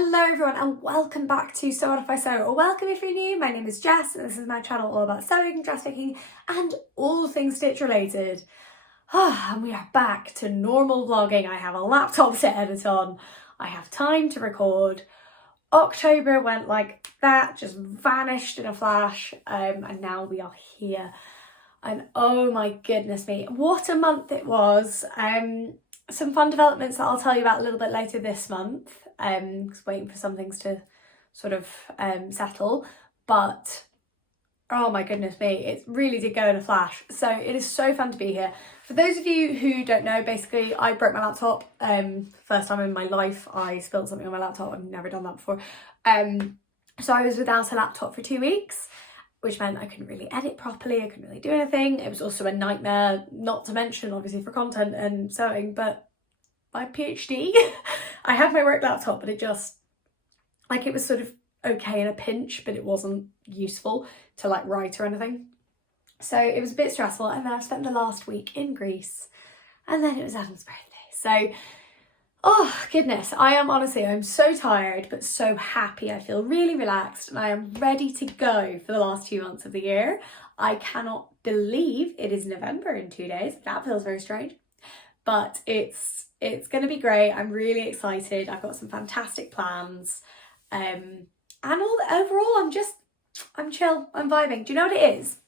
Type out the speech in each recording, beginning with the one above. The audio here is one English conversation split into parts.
Hello everyone and welcome back to Sew On If I Sew, or welcome if you're new. My name is Jess and this is my channel all about sewing, dress making and all things stitch related. And we are back to normal vlogging. I have a laptop to edit on, I have time to record. October went like that, just vanished in a flash, and now we are here. And oh my goodness me, what a month it was. Some fun developments that I'll tell you about a little bit later this month. Just waiting for some things to sort of settle, but oh my goodness me, it really did go in a flash. So it is so fun to be here. For those of you who don't know, basically I broke my laptop. First time in my life I spilled something on my laptop. I've never done that before. So I was without a laptop for 2 weeks, which meant I couldn't really edit properly, I couldn't really do anything. It was also a nightmare, not to mention obviously for content and sewing, but my PhD. I had my work laptop, but it just, like, it was sort of okay in a pinch, but it wasn't useful to like write or anything. So it was a bit stressful, and then I've spent the last week in Greece, and then it was Adam's birthday. So, oh goodness, I'm so tired, but so happy. I feel really relaxed and I am ready to go for the last 2 months of the year. I cannot believe it is November in 2 days. That feels very strange, but it's going to be great. I'm really excited. I've got some fantastic plans. And overall, I'm chill, I'm vibing. Do you know what it is?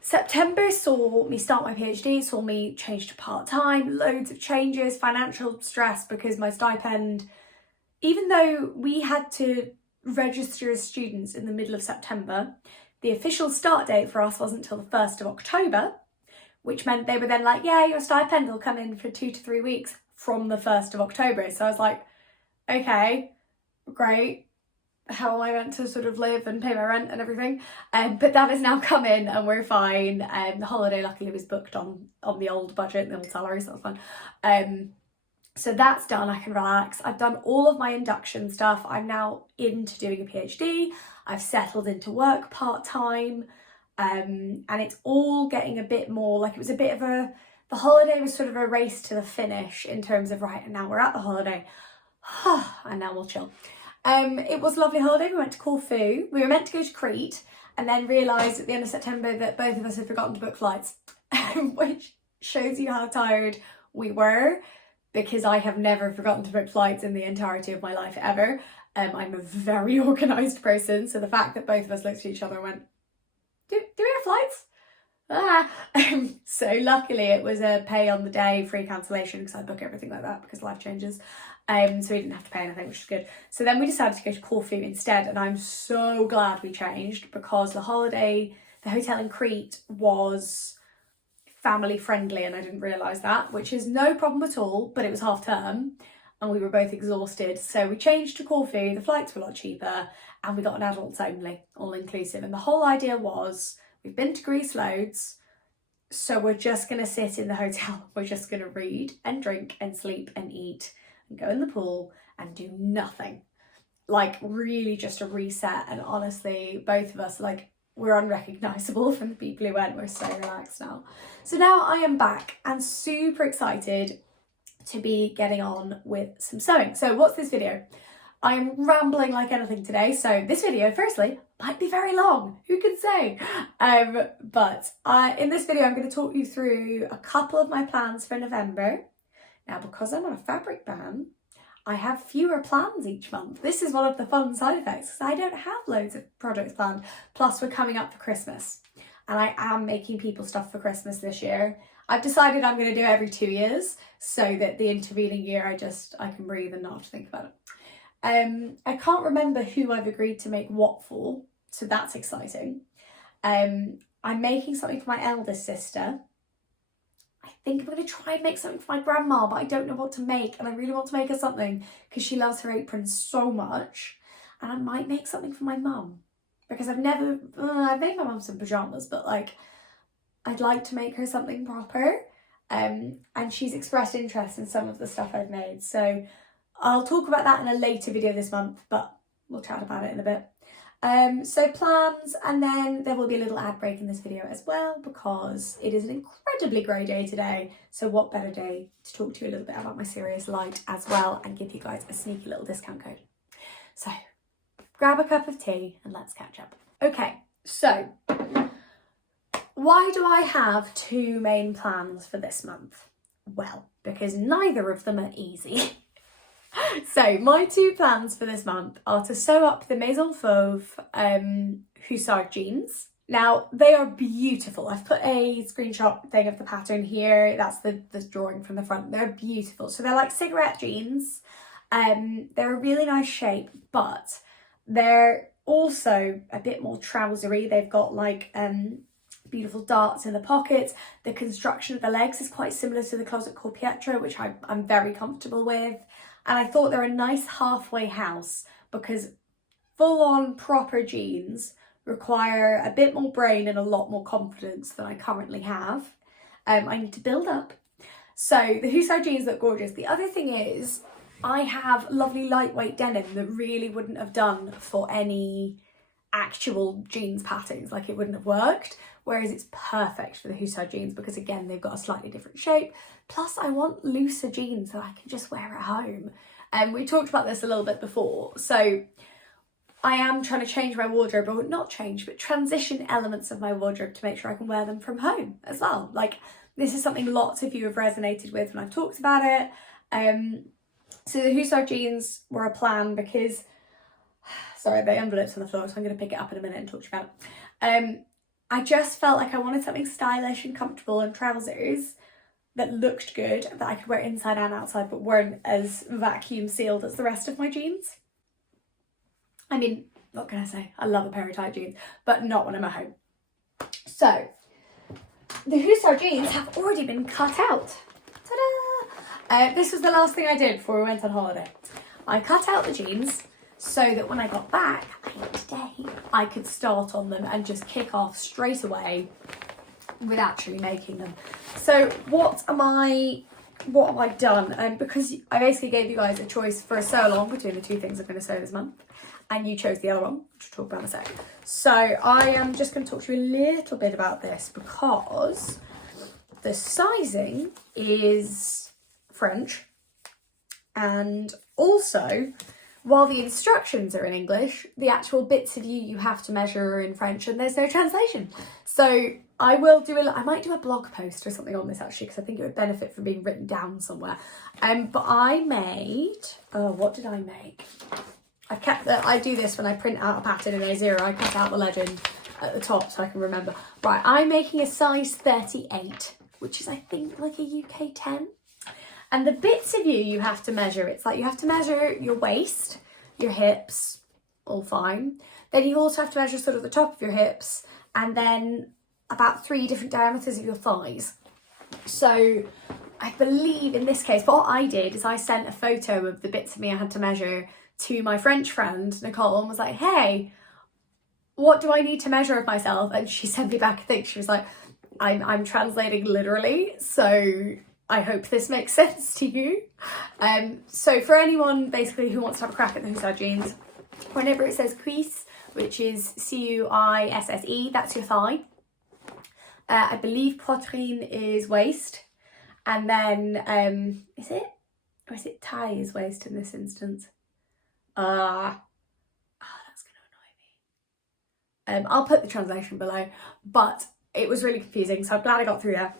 September saw me start my PhD, saw me change to part-time, loads of changes, financial stress because my stipend, even though we had to register as students in the middle of September, the official start date for us wasn't until the 1st of October, which meant they were then like, yeah, your stipend will come in for 2 to 3 weeks from the 1st of October. So I was like, okay, great. How am I meant to sort of live and pay my rent and everything? But that has now come in and we're fine. The holiday luckily was booked on the old budget, the old salary, so that was fun. So that's done, I can relax. I've done all of my induction stuff. I'm now into doing a PhD. I've settled into work part-time, and it's all getting a bit more, like, it was a bit of the holiday was sort of a race to the finish in terms of, right, and now we're at the holiday, and now we'll chill. It was a lovely holiday. We went to Corfu. We were meant to go to Crete and then realised at the end of September that both of us had forgotten to book flights, which shows you how tired we were, because I have never forgotten to book flights in the entirety of my life ever. I'm a very organised person, so the fact that both of us looked at each other and went, do we have flights? So luckily it was a pay on the day, free cancellation, because I book everything like that because life changes. So we didn't have to pay anything, which is good. So then we decided to go to Corfu instead, and I'm so glad we changed, because the hotel in Crete was family friendly, and I didn't realise that, which is no problem at all, but it was half term and we were both exhausted. So we changed to Corfu, the flights were a lot cheaper, and we got an adults only, all inclusive. And the whole idea was, we've been to Greece loads, so we're just going to sit in the hotel, we're just going to read and drink and sleep and eat and go in the pool and do nothing. Like, really just a reset. And honestly, both of us, like, we're unrecognisable from the people who went. We're so relaxed now. So now I am back and super excited to be getting on with some sewing. So what's this video? I am rambling like anything today. So this video, firstly, might be very long, who can say? But in this video, I'm going to talk you through a couple of my plans for November. Now, because I'm on a fabric ban, I have fewer plans each month. This is one of the fun side effects, because I don't have loads of projects planned. Plus, we're coming up for Christmas, and I am making people stuff for Christmas this year. I've decided I'm going to do it every 2 years, so that the intervening year I can breathe and not have to think about it. I can't remember who I've agreed to make what for, so that's exciting. I'm making something for my eldest sister. I think I'm going to try and make something for my grandma, but I don't know what to make, and I really want to make her something because she loves her apron so much. And I might make something for my mum, because I've made my mum some pyjamas, but like, I'd like to make her something proper. And she's expressed interest in some of the stuff I've made, so I'll talk about that in a later video this month, but we'll chat about it in a bit. So plans, and then there will be a little ad break in this video as well, because it is an incredibly grey day today. So what better day to talk to you a little bit about my Serious Light as well, and give you guys a sneaky little discount code. So grab a cup of tea and let's catch up. Okay, so why do I have two main plans for this month? Well, because neither of them are easy. So my two plans for this month are to sew up the Maison Fauve Hussard jeans. Now, they are beautiful. I've put a screenshot thing of the pattern here. That's the drawing from the front. They're beautiful. So they're like cigarette jeans. They're a really nice shape, but they're also a bit more trousery. They've got like beautiful darts in the pockets. The construction of the legs is quite similar to the Closet called Pietro, which I'm very comfortable with. And I thought they're a nice halfway house because full-on proper jeans require a bit more brain and a lot more confidence than I currently have. I need to build up. So the Hussard jeans look gorgeous. The other thing is I have lovely lightweight denim that really wouldn't have done for any actual jeans patterns, like it wouldn't have worked, whereas it's perfect for the Hussard jeans because again they've got a slightly different shape. Plus I want looser jeans that I can just wear at home, and we talked about this a little bit before. So I am trying to change my wardrobe, or not change, but transition elements of my wardrobe to make sure I can wear them from home as well. Like, this is something lots of you have resonated with when I've talked about it. So the Hussard jeans were a plan because, sorry, the envelope's on the floor, so I'm going to pick it up in a minute and talk to you about it. I just felt like I wanted something stylish and comfortable and trousers that looked good, that I could wear inside and outside, but weren't as vacuum sealed as the rest of my jeans. I mean, what can I say? I love a pair of tight jeans, but not when I'm at home. So, the Hussard jeans have already been cut out. Ta-da! This was the last thing I did before we went on holiday. I cut out the jeans so that when I got back, today, I could start on them and just kick off straight away with actually making them. So what have I done? Because I basically gave you guys a choice for a sew along between the two things I'm going to sew this month, and you chose the other one, which we'll talk about in a sec. So I am just going to talk to you a little bit about this because the sizing is French, and also while the instructions are in English, the actual bits of you have to measure are in French and there's no translation. So I might do a blog post or something on this actually, because I think it would benefit from being written down somewhere. But I made, what did I make? I do this when I print out a pattern in A0, I cut out the legend at the top so I can remember. Right, I'm making a size 38, which is I think like a UK 10. And the bits of you have to measure, it's like you have to measure your waist, your hips, all fine. Then you also have to measure sort of the top of your hips, and then about 3 different diameters of your thighs. So I believe in this case, what I did is I sent a photo of the bits of me I had to measure to my French friend, Nicole, and was like, hey, what do I need to measure of myself? And she sent me back a thing. She was like, I'm translating literally, so I hope this makes sense to you. So for anyone basically who wants to have a crack at the Hussard jeans, whenever it says cuisse, which is C-U-I-S-S-E, that's your thigh. I believe poitrine is waist. And then, is it? Or is it taille is waist in this instance? That's going to annoy me. I'll put the translation below, but it was really confusing, so I'm glad I got through there.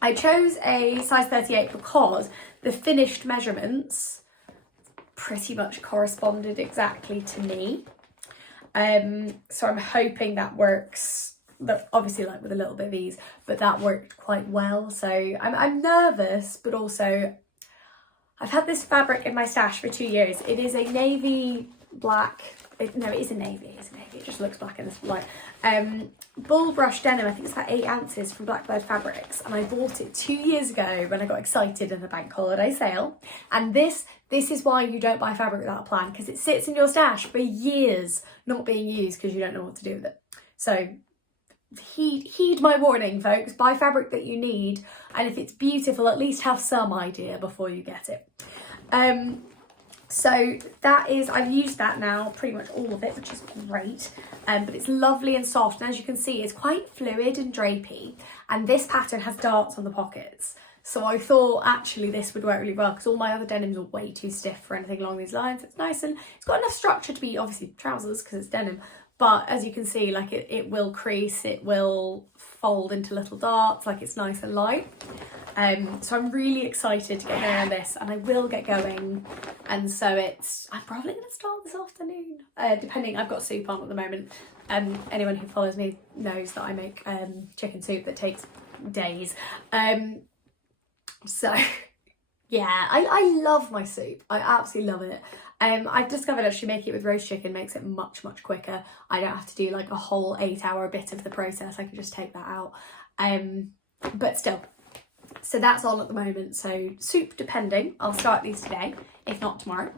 I chose a size 38 because the finished measurements pretty much corresponded exactly to me. So I'm hoping that works, but obviously like with a little bit of ease, but that worked quite well. So I'm nervous, but also I've had this fabric in my stash for 2 years. It is a navy black, it is a navy, it just looks black in this light. Bull brush denim, I think it's about 8 ounces from Blackbird Fabrics, and I bought it 2 years ago when I got excited in the bank holiday sale. And this is why you don't buy fabric without a plan, because it sits in your stash for years not being used because you don't know what to do with it. So heed my warning, folks. Buy fabric that you need, and if it's beautiful, at least have some idea before you get it. So that is, I've used that now, pretty much all of it, which is great. But it's lovely and soft, and as you can see, it's quite fluid and drapey. And this pattern has darts on the pockets. So I thought actually this would work really well because all my other denims are way too stiff for anything along these lines. It's nice and it's got enough structure to be obviously trousers because it's denim, but as you can see, like it will crease, it will fold into little darts, like it's nice and light. So I'm really excited to get going on this, and I will get going. And so I'm probably going to start this afternoon, depending. I've got soup on at the moment. Anyone who follows me knows that I make chicken soup that takes days. So yeah, I love my soup. I absolutely love it. I've discovered actually making it with roast chicken makes it much quicker. I don't have to do like a whole 8-hour bit of the process. I can just take that out. But still, so that's on at the moment. So soup depending, I'll start these today, if not tomorrow.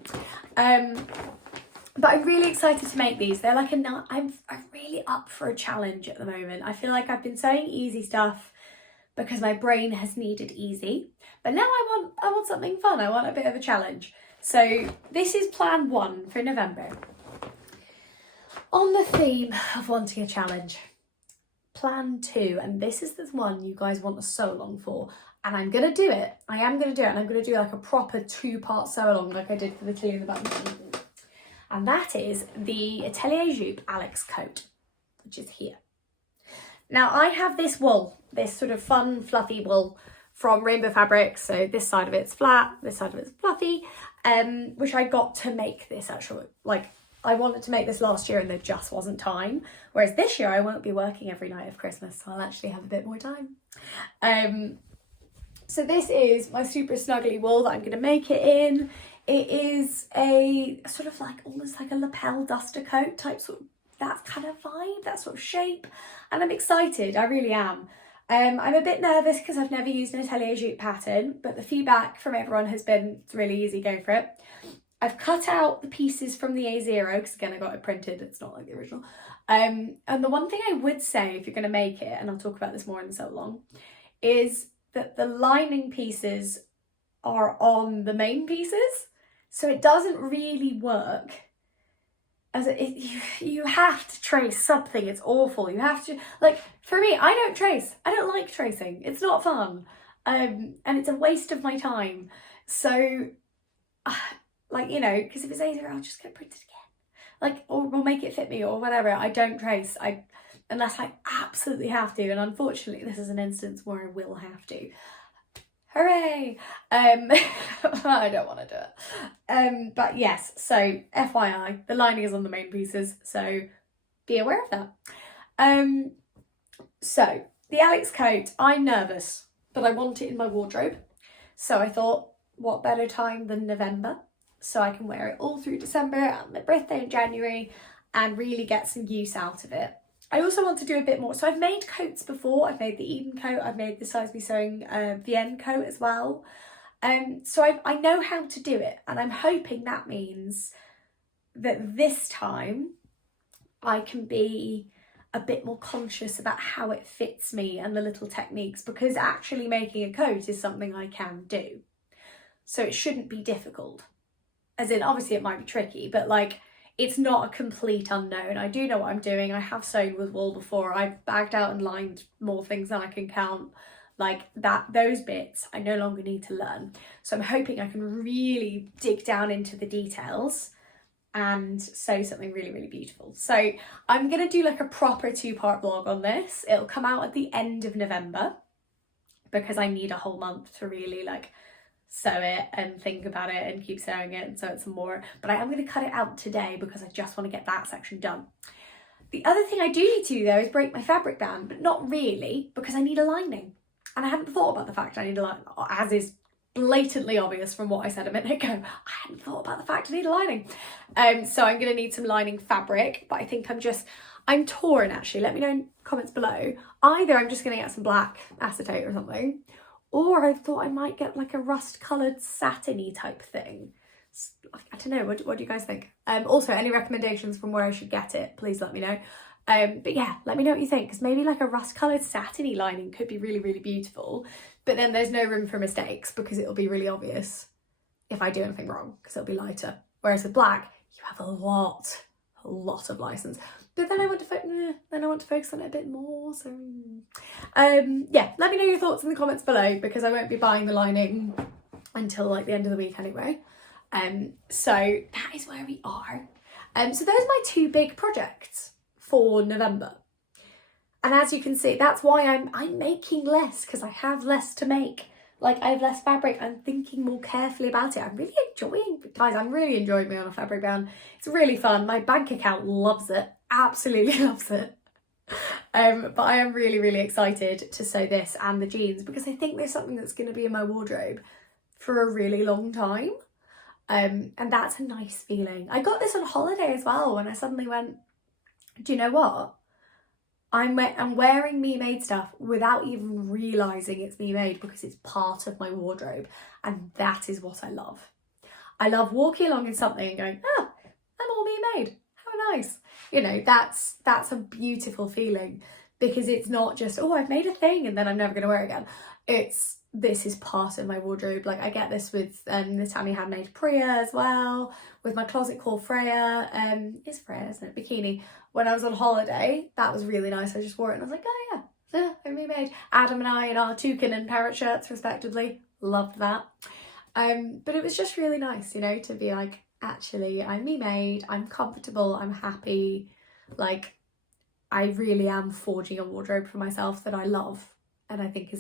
But I'm really excited to make these. They're like I'm really up for a challenge at the moment. I feel like I've been sewing easy stuff because my brain has needed easy, but now I want something fun. I want a bit of a challenge. So this is plan 1 for November. On the theme of wanting a challenge, plan 2, and this is the one you guys want a sew along for, and I'm gonna do it. I am gonna do it, and I'm gonna do like a proper 2-part sew along like I did for the Tilly and the Button. And that is the Atelier Jupe Alex coat, which is here. Now I have this wool, this sort of fun fluffy wool from Rainbow Fabrics. So this side of it's flat, this side of it's fluffy, which I got to make this actually, like I wanted to make this last year and there just wasn't time. Whereas this year I won't be working every night of Christmas, so I'll actually have a bit more time. So this is my super snuggly wool that I'm gonna make it in. It is a sort of like almost like a lapel duster coat type, sort of that kind of vibe, that sort of shape, and I'm excited, I really am. I'm a bit nervous because I've never used an Atelier Jupe pattern, but the feedback from everyone has been it's really easy, go for it. I've cut out the pieces from the A0 because again I got it printed, it's not like the original. And the one thing I would say if you're going to make it, and I'll talk about this more in so long, is that the lining pieces are on the main pieces, so it doesn't really work. You have to trace something. It's awful. You have to, like, for me, I don't trace. I don't like tracing. It's not fun. And it's a waste of my time. So, like, you know, because if it's easier, I'll just get printed again. Like, or we'll make it fit me or whatever. I don't trace. Unless I absolutely have to. And unfortunately, this is an instance where I will have to. Hooray! I don't want to do it. But yes, so FYI, the lining is on the main pieces, so be aware of that. So the Alex coat, I'm nervous, but I want it in my wardrobe. So I thought, what better time than November? So I can wear it all through December and my birthday in January and really get some use out of it. I also want to do a bit more. So I've made coats before. I've made the Eden coat. I've made the Size Me Sewing Vienne coat as well. So I know how to do it. And I'm hoping that means that this time I can be a bit more conscious about how it fits me and the little techniques, because actually making a coat is something I can do. So it shouldn't be difficult. As in, obviously it might be tricky, but like, it's not a complete unknown. I do know what I'm doing. I have sewn with wool before. I've bagged out and lined more things than I can count. Like that, those bits I no longer need to learn. So I'm hoping I can really dig down into the details and sew something really, really beautiful. So I'm gonna do like a proper 2-part vlog on this. It'll come out at the end of November because I need a whole month to really like sew it and think about it and keep sewing it and sew it some more. But I am going to cut it out today because I just want to get that section done. The other thing I do need to do though is break my fabric band, but not really, because I need a lining. And I hadn't thought about the fact I need a lining, as is blatantly obvious from what I said a minute ago. I hadn't thought about the fact I need a lining. So I'm going to need some lining fabric, but I think I'm torn actually. Let me know in comments below. Either I'm just going to get some black acetate or something, or I thought I might get like a rust coloured satiny type thing. I don't know, what do you guys think? Also, any recommendations from where I should get it, please let me know. But yeah, let me know what you think, because maybe like a rust coloured satiny lining could be really, really beautiful. But then there's no room for mistakes because it'll be really obvious if I do anything wrong, because it'll be lighter. Whereas with black, you have a lot of license. but then I want to focus on it a bit more. So yeah, let me know your thoughts in the comments below, because I won't be buying the lining until like the end of the week anyway. So that is where we are. So those are my two big projects for November. And as you can see, that's why I'm making less, because I have less to make. Like, I have less fabric. I'm thinking more carefully about it. I'm really enjoying being on a fabric bound. It's really fun. My bank account loves it. Absolutely loves it. But I am really, really excited to sew this and the jeans, because I think there's something that's going to be in my wardrobe for a really long time. And that's a nice feeling. I got this on holiday as well, when I suddenly went, do you know what? I'm wearing Me Made stuff without even realising it's Me Made, because it's part of my wardrobe, and that is what I love. I love walking along in something and going, oh, I'm all Me Made, how nice. You know, that's a beautiful feeling, because it's not just, oh, I've made a thing and then I'm never going to wear it again. This is part of my wardrobe. Like, I get this with the Tammy Handmade Priya as well, with my Closet called Freya, it's Freya, isn't it, bikini. When I was on holiday, that was really nice. I just wore it and I was like, oh yeah, I'm Me Made. Adam and I in our toucan and parrot shirts respectively, loved that. But it was just really nice, you know, to be like, actually, I'm Me Made, I'm comfortable, I'm happy. Like, I really am forging a wardrobe for myself that I love. And I think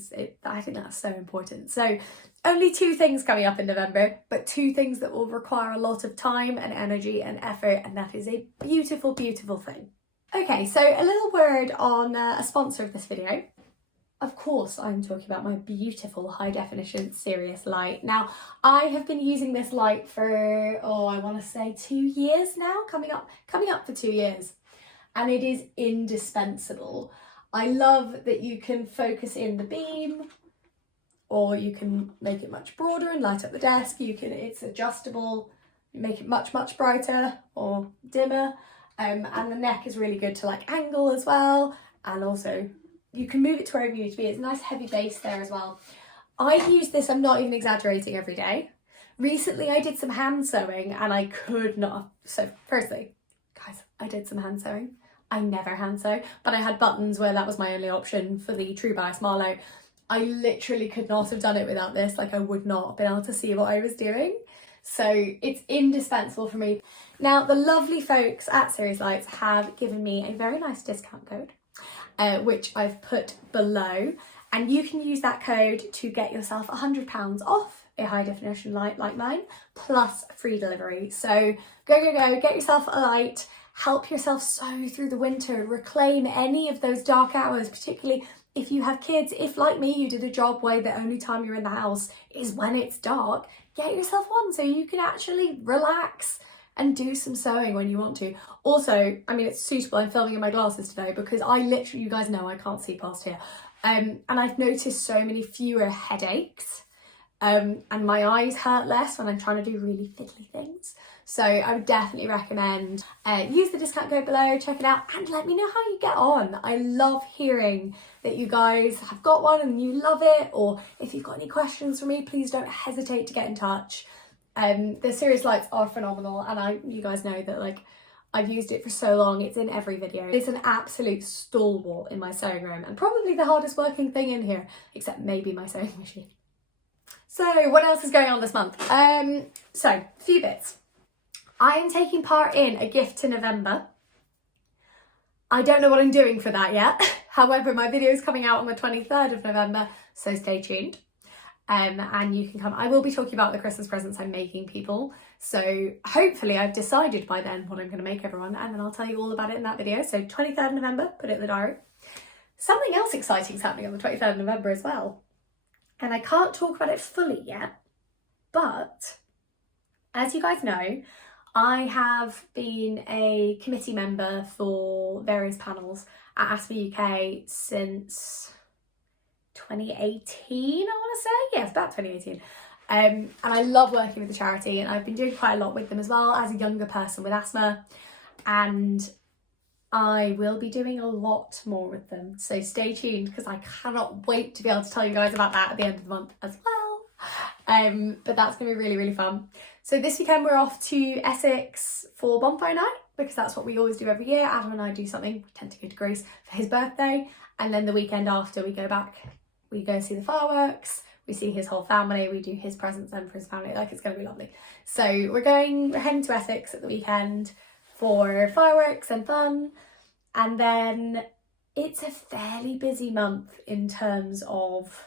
that's so important. So only 2 things coming up in November, but 2 things that will require a lot of time and energy and effort, and that is a beautiful, beautiful thing. Okay, so a little word on a sponsor of this video. Of course, I'm talking about my beautiful high definition Sirius light. Now, I have been using this light for, I want to say 2 years now, coming up for 2 years. And it is indispensable. I love that you can focus in the beam, or you can make it much broader and light up the desk. It's adjustable, you make it much, much brighter or dimmer. And the neck is really good to like angle as well. And also you can move it to wherever you need to be. It's a nice heavy base there as well. I use this, I'm not even exaggerating, every day. Recently I did some hand sewing and I could not. So firstly, guys, I did some hand sewing. I never hand sew, but I had buttons where that was my only option for the True Bias Marlowe. I literally could not have done it without this. Like, I would not have been able to see what I was doing. So it's indispensable for me. Now, the lovely folks at Sirius Lights have given me a very nice discount code, which I've put below. And you can use that code to get yourself £100 off a high definition light like mine, plus free delivery. So go, get yourself a light. Help yourself sew through the winter, reclaim any of those dark hours, particularly if you have kids. If, like me, you did a job where the only time you're in the house is when it's dark, get yourself one so you can actually relax and do some sewing when you want to. Also, I mean, it's suitable. I'm filming in my glasses today because I literally, you guys know, I can't see past here. And I've noticed so many fewer headaches. And my eyes hurt less when I'm trying to do really fiddly things. So I would definitely recommend use the discount code below, check it out, and let me know how you get on. I love hearing that you guys have got one and you love it, or if you've got any questions for me, please don't hesitate to get in touch. The Sirius lights are phenomenal, and you guys know that, like, I've used it for so long. It's in every video. It's an absolute stalwart in my sewing room, and probably the hardest working thing in here, except maybe my sewing machine. So what else is going on this month? So a few bits. I am taking part in a gift to November. I don't know what I'm doing for that yet. However, my video is coming out on the 23rd of November, so stay tuned. And you can come. I will be talking about the Christmas presents I'm making people. So hopefully I've decided by then what I'm going to make everyone, and then I'll tell you all about it in that video. So 23rd of November, put it in the diary. Something else exciting is happening on the 23rd of November as well. And I can't talk about it fully yet, but as you guys know, I have been a committee member for various panels at ASPA UK since 2018, I want to say. Yes, about 2018. And I love working with the charity, and I've been doing quite a lot with them as well as a younger person with asthma. And I will be doing a lot more with them. So stay tuned, because I cannot wait to be able to tell you guys about that at the end of the month as well. But that's going to be really, really fun. So this weekend we're off to Essex for Bonfire Night because that's what we always do every year. Adam and I do something, we tend to go to Greece for his birthday, and then the weekend after we go back, we go see the fireworks, we see his whole family, we do his presents then for his family. Like, it's going to be lovely. So we're heading to Essex at the weekend for fireworks and fun, and then it's a fairly busy month in terms of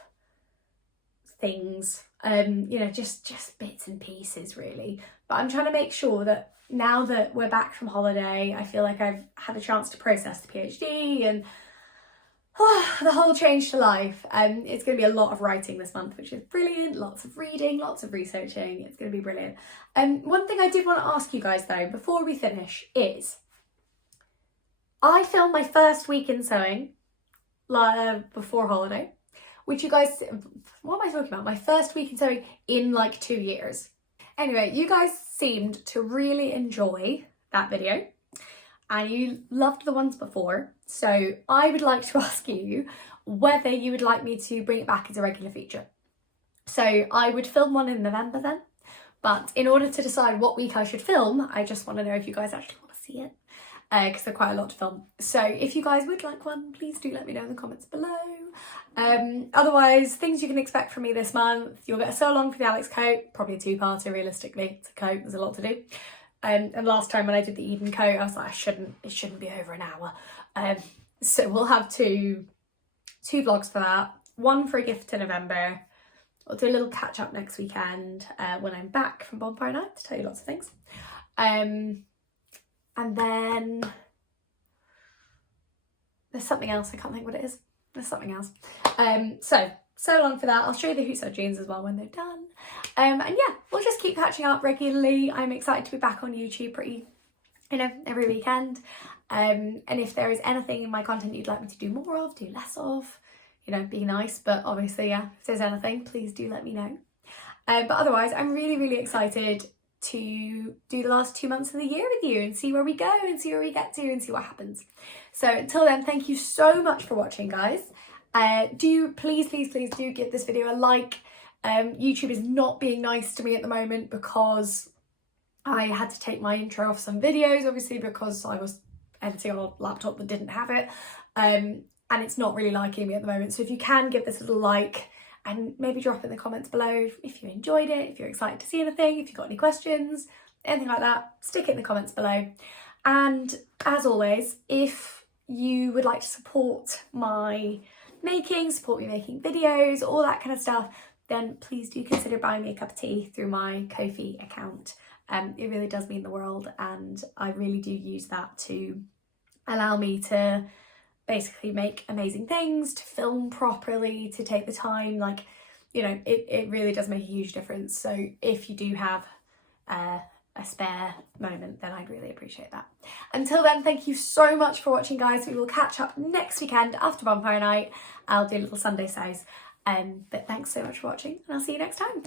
things, you know, just bits and pieces really. But I'm trying to make sure that now that we're back from holiday, I feel like I've had a chance to process the PhD and the whole change to life. It's going to be a lot of writing this month, which is brilliant. Lots of reading, lots of researching. It's going to be brilliant. One thing I did want to ask you guys though, before we finish, is I filmed my first week in sewing before holiday, which you guys, what am I talking about? My first week in sewing in like 2 years. Anyway, you guys seemed to really enjoy that video and you loved the ones before. So I would like to ask you whether you would like me to bring it back as a regular feature. So I would film one in November then, but in order to decide what week I should film, I just want to know if you guys actually want to see it, because they're quite a lot to film. So if you guys would like one, please do let me know in the comments below. Otherwise, things you can expect from me this month: you'll get a sew along for the Alex coat, probably a two-parter realistically. It's a coat, there's a lot to do. And last time when I did the Eden coat, I was like, it shouldn't be over an hour. So we'll have two vlogs for that. One for a gift in November. I'll do a little catch up next weekend when I'm back from Bonfire Night to tell you lots of things. And then there's something else, I can't think what it is. There's something else. So long for that. I'll show you the Hoot Sew jeans as well when they're done. And yeah, we'll just keep catching up regularly. I'm excited to be back on YouTube pretty, you know, every weekend. And if there is anything in my content you'd like me to do more of, do less of, you know, be nice. But obviously, yeah, if there's anything, please do let me know. But otherwise, I'm really, really excited to do the last 2 months of the year with you and see where we go and see where we get to and see what happens. So until then, thank you so much for watching, guys. Please do give this video a like. YouTube is not being nice to me at the moment because I had to take my intro off some videos, obviously, because I was editing on a laptop that didn't have it. And it's not really liking me at the moment. So if you can give this a little like and maybe drop in the comments below if you enjoyed it, if you're excited to see anything, if you've got any questions, anything like that, stick it in the comments below. And as always, if you would like to support my support me making videos, all that kind of stuff, then please do consider buying me a cup of tea through my Ko-fi account. It really does mean the world, and I really do use that to allow me to basically make amazing things, to film properly, to take the time. Like, you know, it really does make a huge difference. So if you do have a spare moment, then I'd really appreciate that. Until then, thank you so much for watching, guys. We will catch up next weekend after Bonfire Night. I'll do little Sunday sews. But thanks so much for watching, and I'll see you next time.